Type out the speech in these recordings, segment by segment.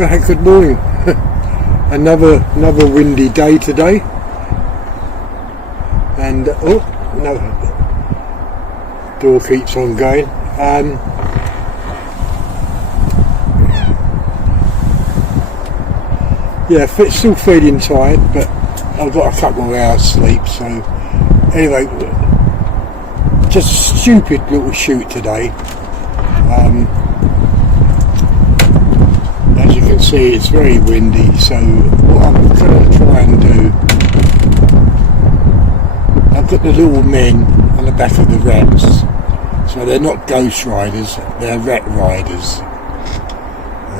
Right, good morning. another windy day today, and oh no, door keeps on going. Yeah, still feeling tired, but I've got a couple of hours sleep. So anyway, just a stupid little shoot today. As you can see, it's very windy, so what I'm going to try and do, I've got the little men on the back of the rats, so they're not ghost riders, they're rat riders,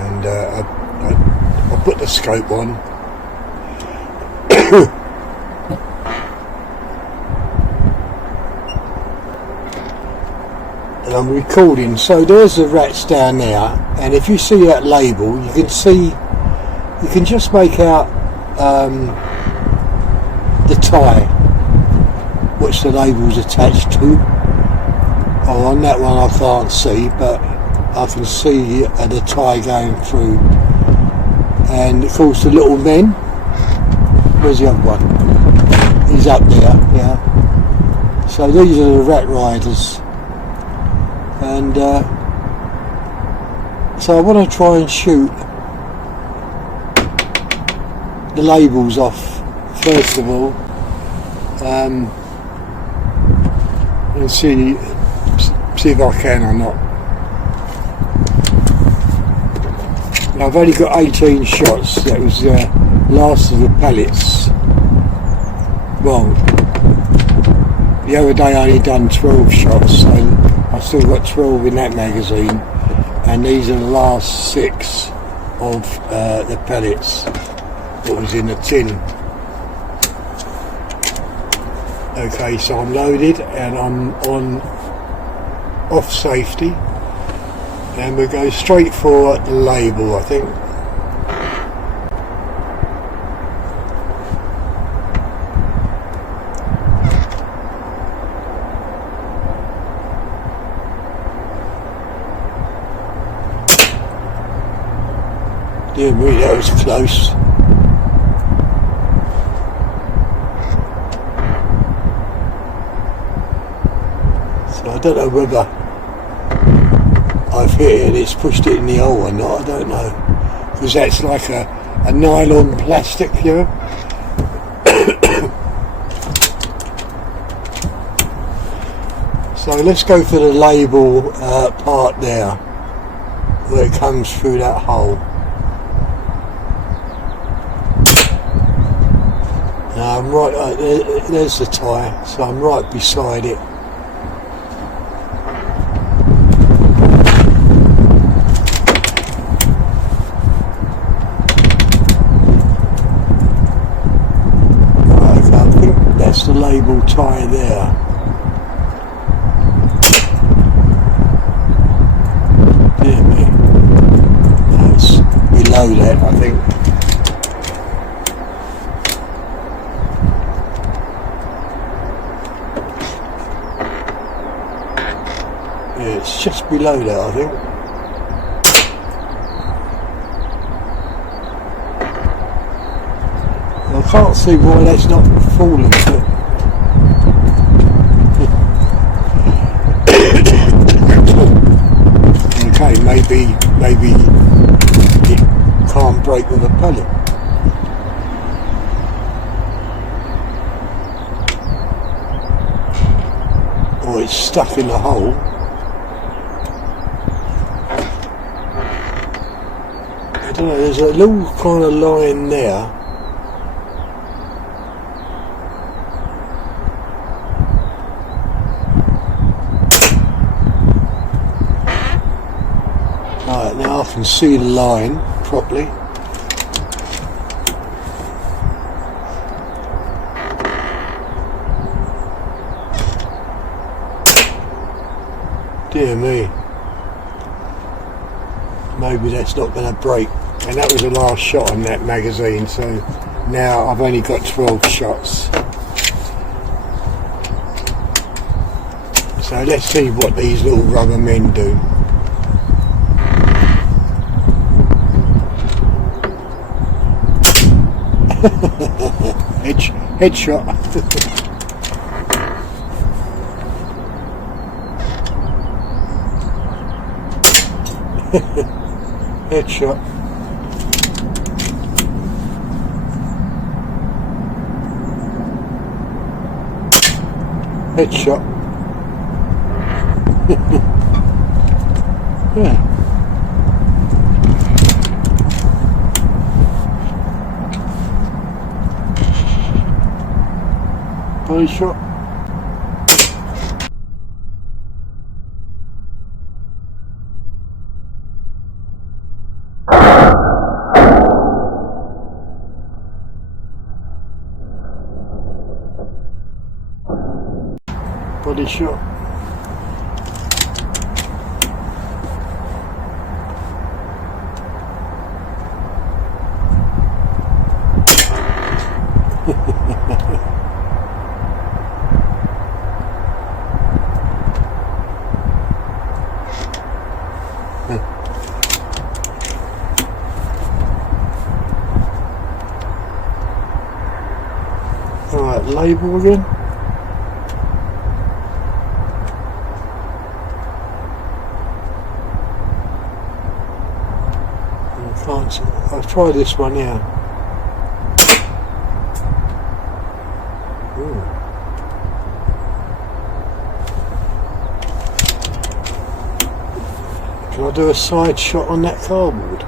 and I put the scope on. And I'm recording. So there's the rats down there, and if you see that label, you can just make out the tie which the label's attached to. Oh, on that one I can't see, but I can see the tie going through. And of course the little men, where's the other one? He's up there, yeah. So these are the rat riders. And so I want to try and shoot the labels off first of all, and see if I can or not. Now, I've only got 18 shots. That was the last of the pellets. Well, the other day I only done 12 shots, so I've still got 12 in that magazine, and these are the last 6 of the pellets that was in the tin. Okay, so I'm loaded and I'm on off safety, and we'll go straight for the label, I think. Dear me, that was close. So I don't know whether I've hit it and it's pushed it in the hole or not, I don't know. Because that's like a nylon plastic, you know. So let's go for the label part there, where it comes through that hole. Now I'm right, there's the tie, so I'm right beside it. Right, I think that's the label tie there. Dear me. No, it's below that, I think. Yeah, it's just below that, I think. I can't see why that's not fallen. Okay, maybe it can't break with a pellet. Or it's stuck in the hole. I don't know, there's a little kind of line there. Right, now I can see the line properly. Dear me. Maybe that's not going to break. And that was the last shot on that magazine, so now I've only got 12 shots. So let's see what these little rubber men do. Headshot. Headshot. Headshot. Yeah. Body shot. Body shot. Alright, label again. I'll try this one here. Ooh. Can I do a side shot on that cardboard?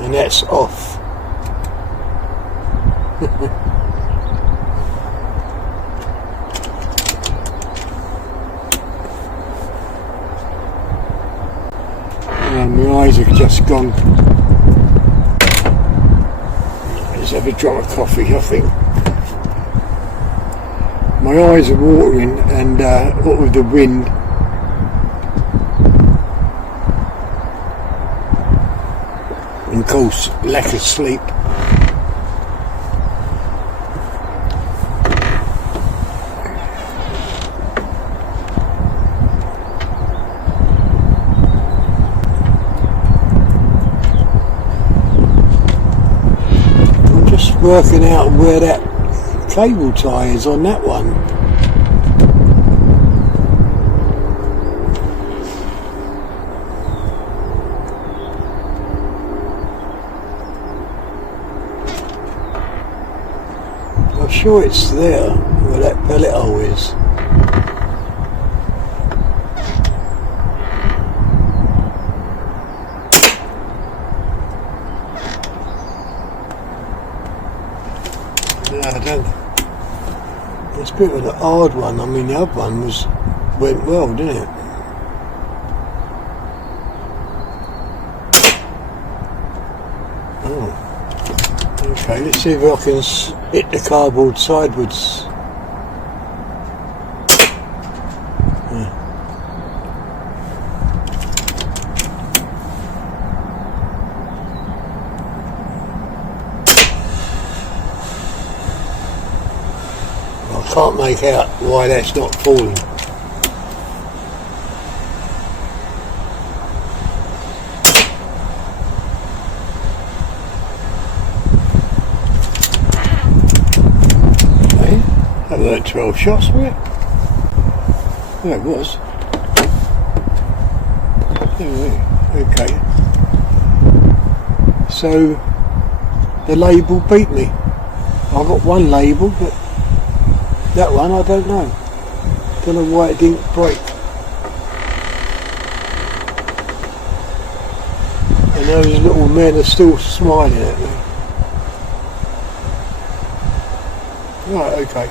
And that's off. And my eyes have just gone. Let's have a drop of coffee, I think. My eyes are watering, and what with the wind, and of course lack of sleep. I'm just working out where that cable tie is on that one. I'm sure it's there where that pellet hole is. No, I don't. It's a bit of an hard one. I mean, the other one went well, didn't it? Oh. Okay, let's see if I can hit the cardboard sideways. Yeah. I can't make out why that's not falling. That weren't 12 shots, were it? Yeah, it was. Okay. So the label beat me. I got one label, but that one I don't know. Don't know why it didn't break. And those little men are still smiling at me. Right, okay.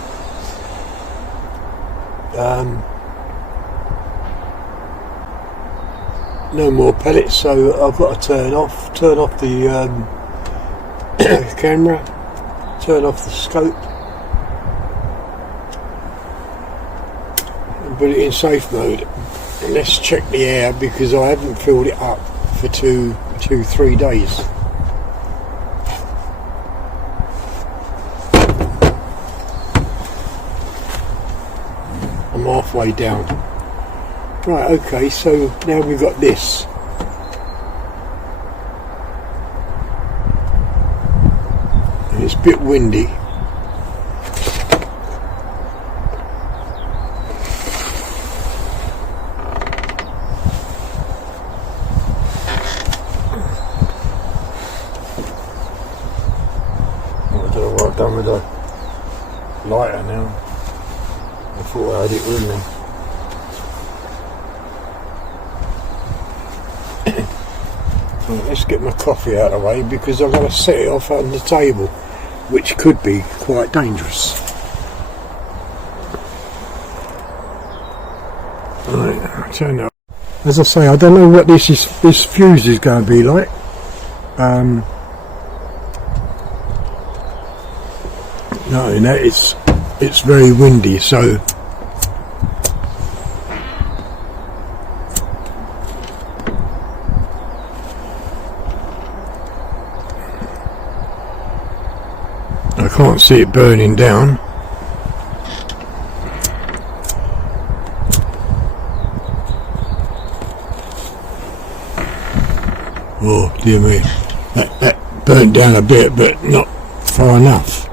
No more pellets, so I've got to turn off the camera, turn off the scope, and put it in safe mode. And let's check the air, because I haven't filled it up for 3 days. halfway down. Right, okay, so now we've got this. And it's a bit windy. I don't know what I've done with the lighter now. I thought I had it with me. Right, let's get my coffee out of the way because I've got to set it off on the table, which could be quite dangerous. Right, I'll turn up. As I say, I don't know what this fuse is going to be like. No, it's very windy, so I can't see it burning down. Oh dear me, that burnt down a bit, but not far enough.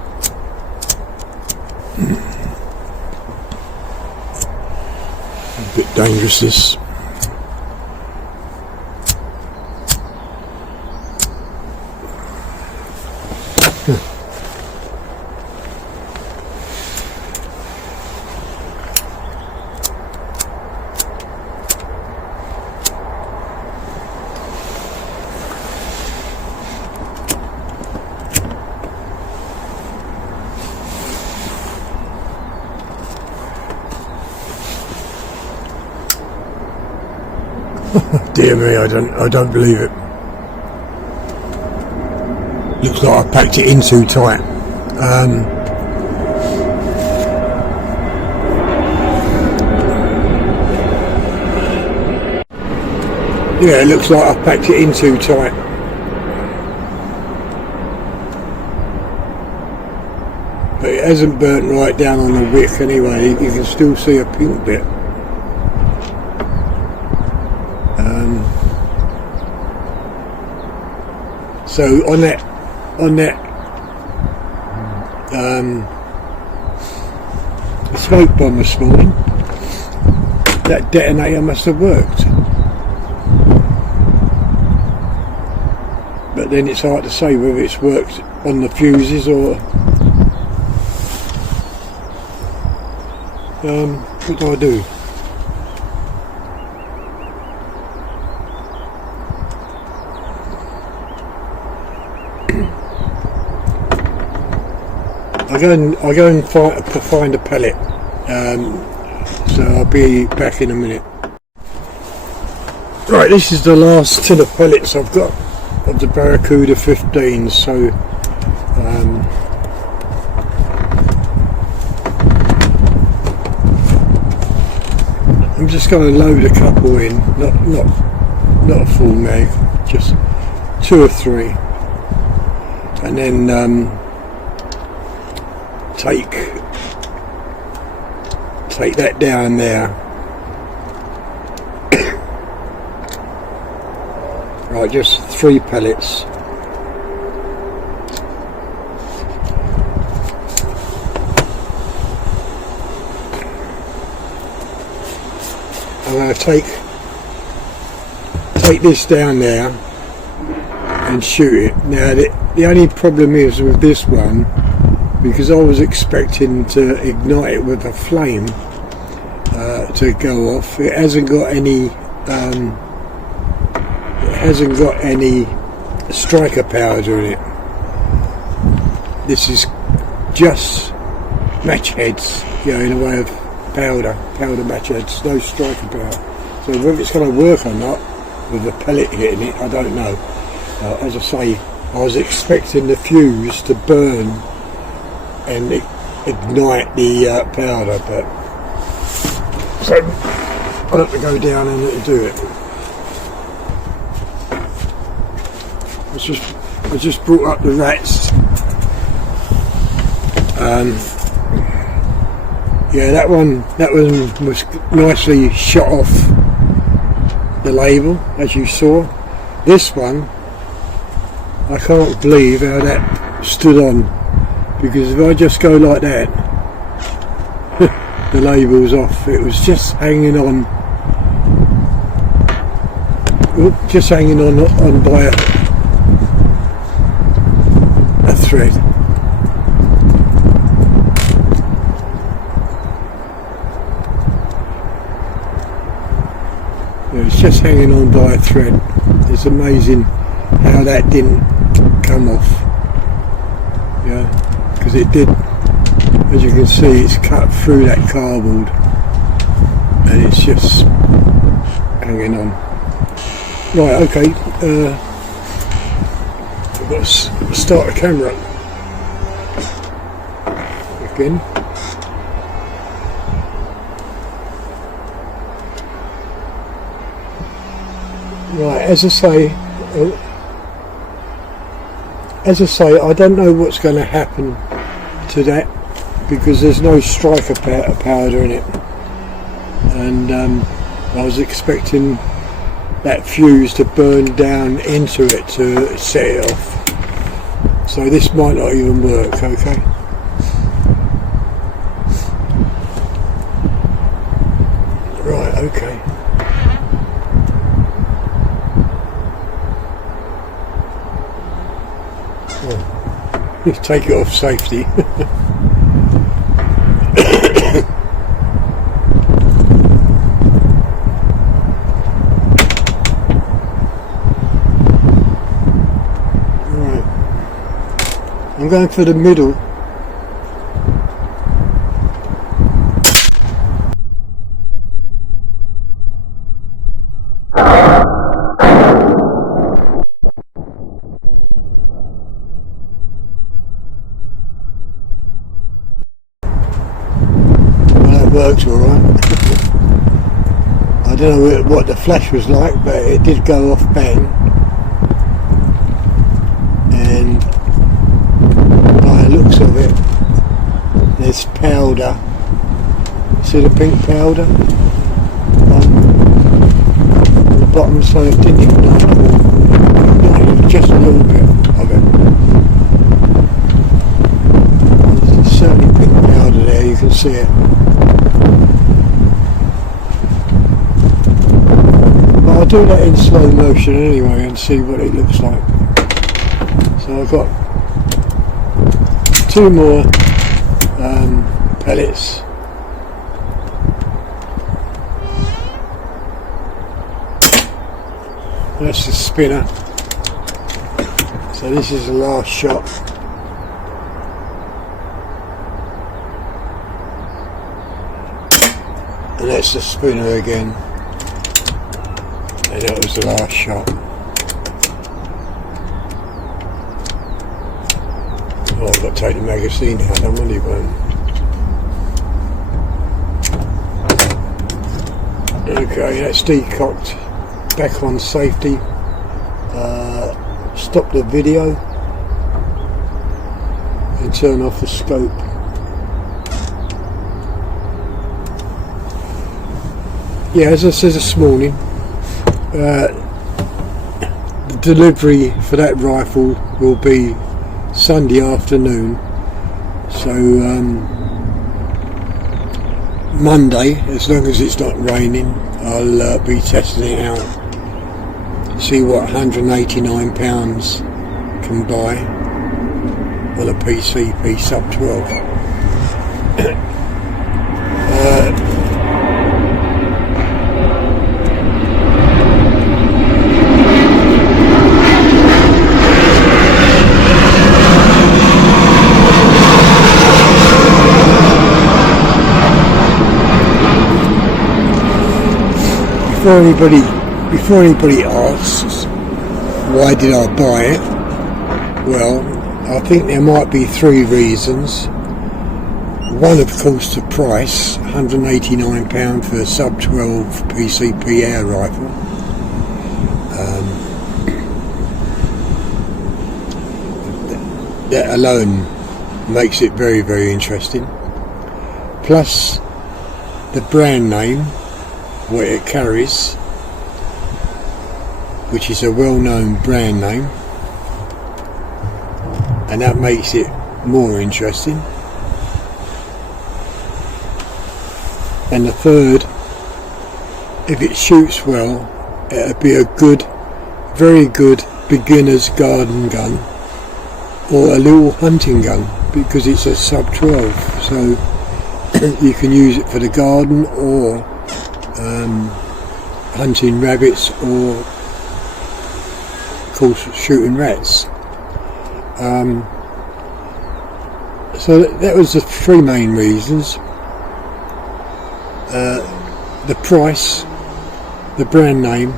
A bit dangerous this. Dear me, I don't believe it. Looks like I packed it in too tight. Yeah, it looks like I packed it in too tight. But it hasn't burnt right down on the wick anyway. You can still see a pink bit. So on that smoke bomb this morning, that detonator must have worked. But then it's hard to say whether it's worked on the fuses or what do I do? I go and find a pellet, so I'll be back in a minute. Right, this is the last tin of pellets I've got of the Barracuda 15s, so I'm just going to load a couple in, not a full mag, just 2 or 3, and then take that down there. Right, just 3 pellets. I'm going to take this down there and shoot it. Now the only problem is with this one, because I was expecting to ignite it with a flame to go off. It hasn't got any striker powder in it. This is just match heads, in a way of powder match heads, no striker powder. So whether it's going to work or not with a pellet hitting it, I don't know. As I say, I was expecting the fuse to burn and ignite the powder, but so I'll have to go down and do it. I just brought up the rats. Yeah, that one was nicely shot off the label, as you saw. This one, I can't believe how that stood on, because if I just go like that, the label's off. It was just hanging on, by a thread. It's just hanging on by a thread. It's amazing how that didn't come off. Yeah, because it did. As you can see, it's cut through that cardboard, and it's just hanging on. Right, okay. I've got to start the camera again. Right, as I say, I don't know what's going to happen to that, because there's no striker powder in it, and I was expecting that fuse to burn down into it to set it off. So this might not even work, okay? Right, okay. Let's take it off safety. Right. I'm going for the middle. Works all right. I don't know what the flash was like, but it did go off bang, and by the looks of it, there's powder. See the pink powder on the bottom, so it didn't ignite just a little bit of it. There's certainly pink powder there, you can see it. I'll do that in slow motion anyway and see what it looks like. So I've got 2 more pellets. That's the spinner. So this is the last shot. And that's the spinner again. And that was the last shot. Oh, I've got to take the magazine out, I'm only one. Okay, that's decocked. Back on safety. Stop the video and turn off the scope. Yeah, as I said this morning, the delivery for that rifle will be Sunday afternoon, so Monday, as long as it's not raining, I'll be testing it out, see what £189 can buy on a PCP sub 12. Before anybody asks why did I buy it, well, I think there might be 3 reasons. One, of course, the price, £189 for a sub 12 PCP air rifle. That alone makes it very, very interesting. plus the brand name, what it carries, which is a well-known brand name, and that makes it more interesting. And the third, if it shoots well, it'll be a good, very good beginner's garden gun or a little hunting gun, because it's a sub 12, so you can use it for the garden or hunting rabbits, or of course shooting rats. So that was the three main reasons. The price, the brand name,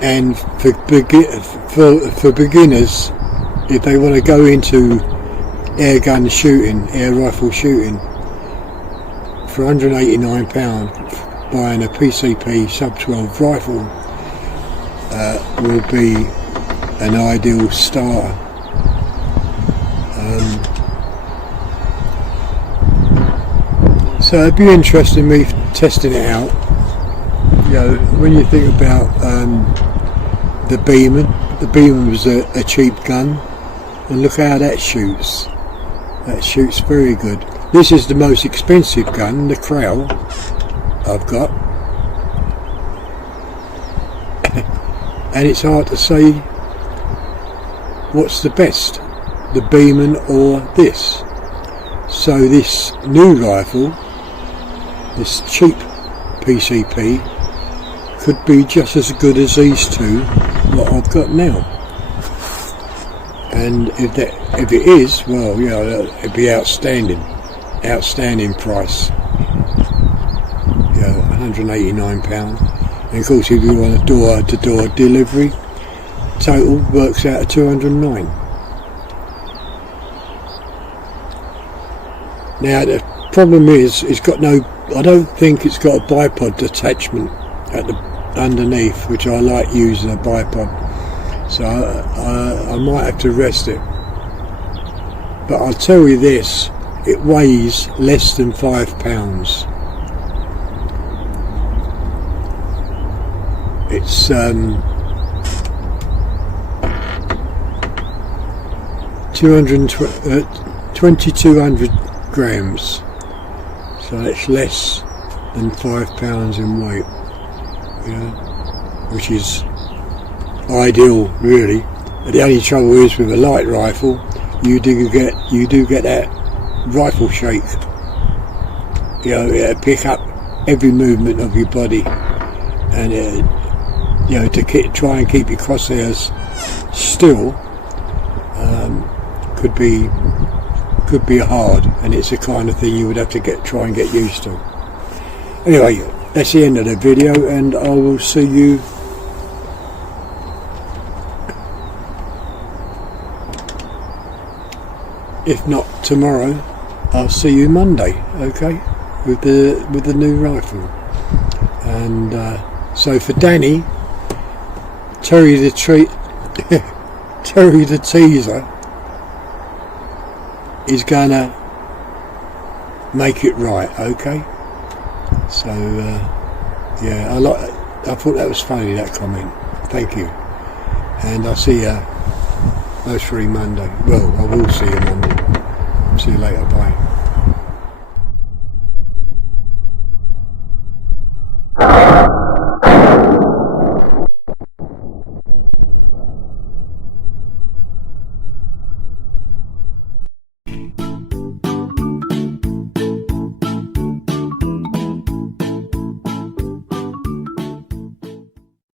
and for beginners, if they want to go into air gun shooting, air rifle shooting, for £189 buying a PCP sub 12 rifle will be an ideal starter. So it'd be interesting me testing it out. You know, when you think about the Beeman was a cheap gun, and look how that shoots. That shoots very good. This is the most expensive gun, the Crow, I've got. And it's hard to say what's the best, the Beeman or this. So this new rifle, this cheap PCP, could be just as good as these two what I've got now. And if it is, well, you know, it'd be outstanding price. You know, £189. And of course, if you want a door-to-door delivery, total works out at £209. Now the problem is, it's got no. I don't think it's got a bipod attachment at the underneath, which I like using a bipod. So I might have to rest it. But I'll tell you this: it weighs less than £5. It's 2200 grams, so it's less than £5 in weight, you know, which is ideal really. But the only trouble is, with a light rifle, you do get that rifle shake. You know, it'll pick up every movement of your body, and you know, to try and keep your crosshairs still could be hard, and it's the kind of thing you would have to try and get used to. Anyway, that's the end of the video, and I will see you if not tomorrow. I'll see you Monday, okay, with the new rifle. And so for Danny, Terry the teaser is gonna make it right, okay? So yeah, I thought that was funny, that comment. Thank you, and I'll see you most free Monday. Well, I will see you Monday. See you later. Bye.